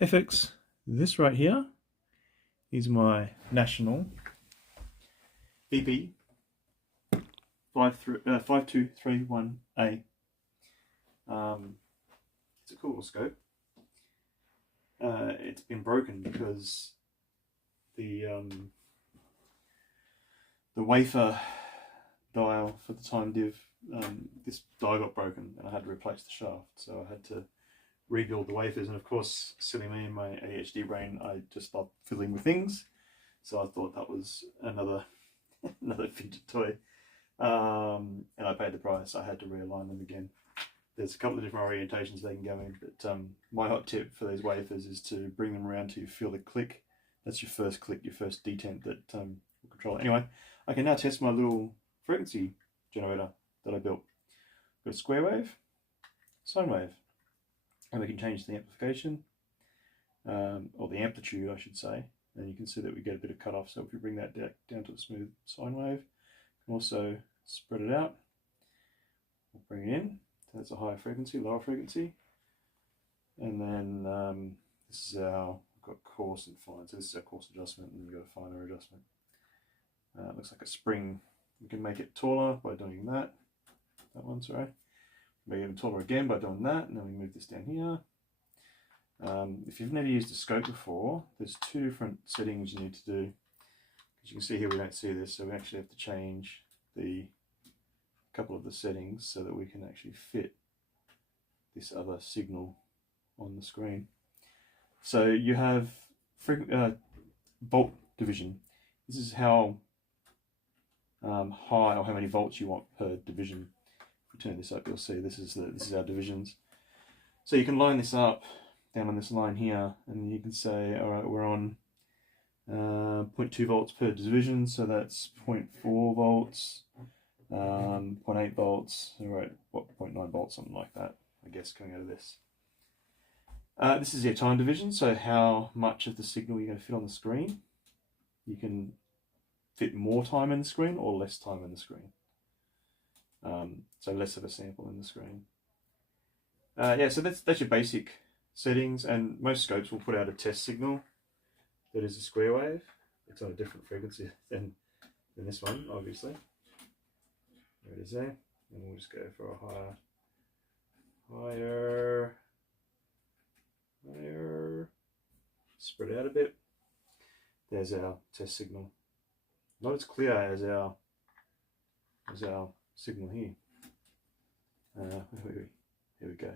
Hey folks, this right here is my national VP 5231A. It's a cool little scope. It's been broken because the wafer dial for the time div, this die got broken and I had to replace the shaft, so I had to rebuild the wafers. And of course, silly me in my ADHD brain, I just stopped fiddling with things, so I thought that was another fidget toy, and I paid the price. I had to realign them again. There's a couple of different orientations they can go in, but my hot tip for these wafers is to bring them around to feel the click. That's your first click, your first detent that will control it. Anyway, I can now test my little frequency generator that I built. Got a square wave, sine wave, and we can change the amplification, or the amplitude I should say, and you can see that we get a bit of cutoff. So if we bring that down to a smooth sine wave, we can also spread it out. We'll bring it in, so that's a higher frequency, lower frequency, and then this is our, we've got coarse and fine, so this is our coarse adjustment, and we've got a finer adjustment. It looks like a spring. We can make it taller by doing that. That one, sorry. Make it even taller again by doing that, and then we move this down here. If you've never used a scope before, there's two different settings you need to do. As you can see here, we don't see this, so we actually have to change the couple of the settings so that we can actually fit this other signal on the screen. So you have volt division. This is how high or how many volts you want per division. If we turn this up, you'll see this is our divisions. So you can line this up down on this line here, and you can say, all right, we're on 0.2 volts per division, so that's 0.4 volts, 0.8 volts, all right, what, 0.9 volts, something like that, I guess, coming out of this. This is your time division, so how much of the signal you're going to fit on the screen. You can fit more time in the screen or less time in the screen. So less of a sample in the screen. Yeah, so that's your basic settings, and most scopes will put out a test signal that is a square wave. It's on a different frequency than this one, obviously. There it is there, and we'll just go for a higher, spread out a bit. There's our test signal. Not as clear as our signal here. Here we go.